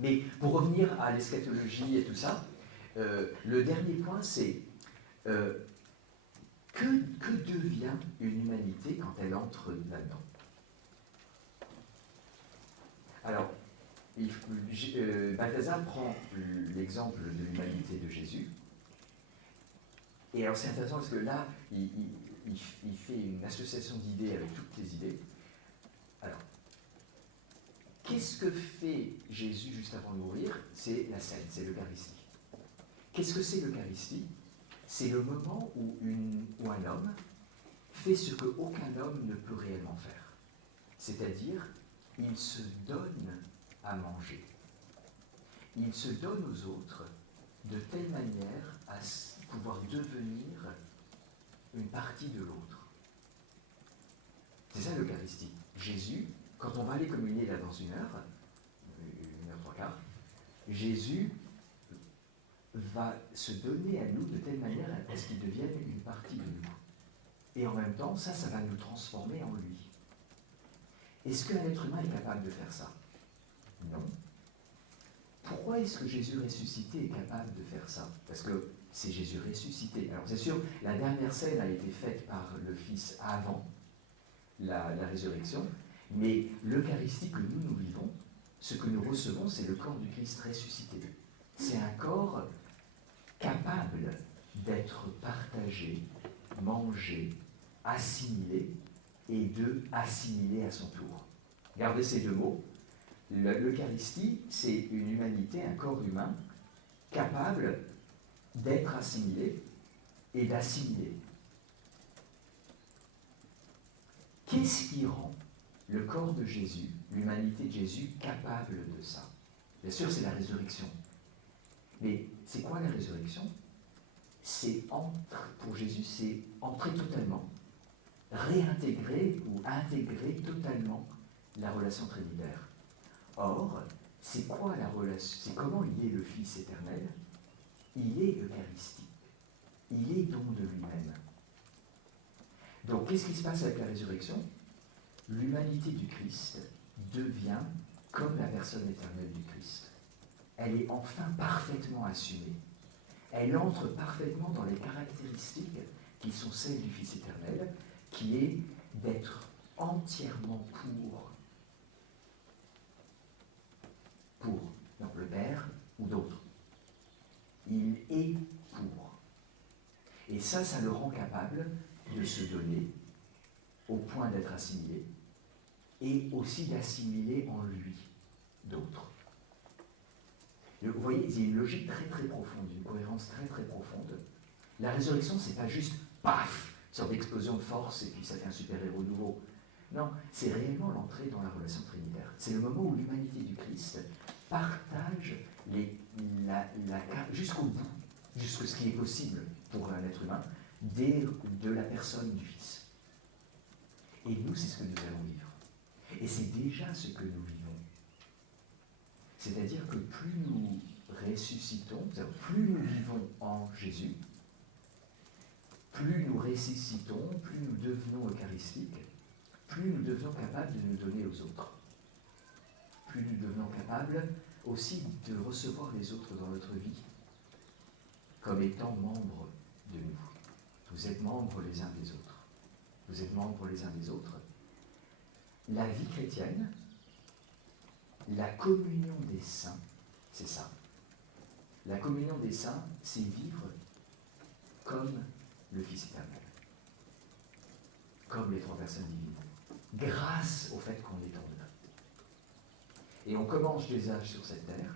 Mais pour revenir à l'eschatologie et tout ça, le dernier point, c'est que devient une humanité quand elle entre là-dedans? Alors, Balthazar prend l'exemple de l'humanité de Jésus. Et alors c'est intéressant parce que là, il fait une association d'idées avec toutes les idées. Alors, qu'est-ce que fait Jésus juste avant de mourir? C'est la scène, c'est l'Eucharistie. Qu'est-ce que c'est l'Eucharistie? C'est le moment où un homme fait ce qu'aucun homme ne peut réellement faire. C'est-à-dire, il se donne à manger. Il se donne aux autres de telle manière à pouvoir devenir une partie de l'autre. C'est ça l'Eucharistie. Jésus, quand on va aller communier là dans 1 heure 3/4, Jésus va se donner à nous de telle manière à ce qu'il devienne une partie de nous. Et en même temps, ça va nous transformer en lui. Est-ce qu'un être humain est capable de faire ça? Non. Pourquoi est-ce que Jésus ressuscité est capable de faire ça? Parce que c'est Jésus ressuscité. Alors c'est sûr, la dernière scène a été faite par le Fils avant la résurrection, mais l'Eucharistie que nous vivons, ce que nous recevons, c'est le corps du Christ ressuscité. C'est un corps capable d'être partagé, mangé, assimilé, et de assimiler à son tour. Gardez ces deux mots. L'Eucharistie, c'est une humanité, un corps humain, capable d'être assimilé et d'assimiler. Qu'est-ce qui rend le corps de Jésus, l'humanité de Jésus, capable de ça? Bien sûr, c'est la résurrection. Mais c'est quoi la résurrection? Pour Jésus, c'est entrer totalement, réintégrer ou intégrer totalement la relation trinitaire. Or, c'est quoi la relation? C'est comment il est le Fils éternel? Il est eucharistique. Il est don de lui-même. Donc, qu'est-ce qui se passe avec la résurrection? L'humanité du Christ devient comme la personne éternelle du Christ. Elle est enfin parfaitement assumée. Elle entre parfaitement dans les caractéristiques qui sont celles du Fils éternel, qui est d'être entièrement pour donc le Père ou d'autres. Il est pour. Et ça le rend capable de se donner au point d'être assimilé et aussi d'assimiler en lui d'autres. Vous voyez, il y a une logique très très profonde, une cohérence très très profonde. La résurrection, c'est pas juste paf, une sorte d'explosion de force et puis ça fait un super-héros nouveau. Non, c'est réellement l'entrée dans la relation trinitaire. C'est le moment où l'humanité du Christ partage jusqu'au bout, jusqu'à ce qui est possible pour un être humain, de la personne du Fils. Et nous, c'est ce que nous allons vivre. Et c'est déjà ce que nous vivons. C'est-à-dire que plus nous ressuscitons, plus nous vivons en Jésus, plus nous ressuscitons, plus nous devenons eucharistiques, plus nous devenons capables de nous donner aux autres. Plus nous devenons capables aussi de recevoir les autres dans notre vie comme étant membres de nous. Vous êtes membres les uns des autres. Vous êtes membres les uns des autres. La vie chrétienne, la communion des saints, c'est ça. La communion des saints, c'est vivre comme le Fils éternel, comme les trois personnes divines, grâce au fait qu'on est en eux. Et on commence des âges sur cette terre,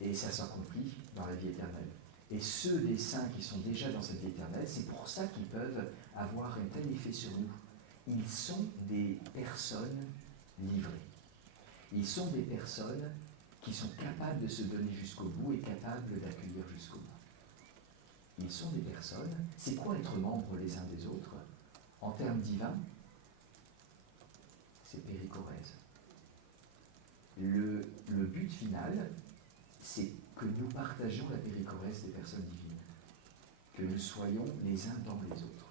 et ça s'accomplit dans la vie éternelle. Et ceux des saints qui sont déjà dans cette vie éternelle, c'est pour ça qu'ils peuvent avoir un tel effet sur nous. Ils sont des personnes livrées. Ils sont des personnes qui sont capables de se donner jusqu'au bout et capables d'accueillir jusqu'au bout. Ils sont des personnes. C'est quoi être membres les uns des autres? En termes divins, c'est périchorèse. Le but final, c'est que nous partagions la périchorèse des personnes divines, que nous soyons les uns dans les autres.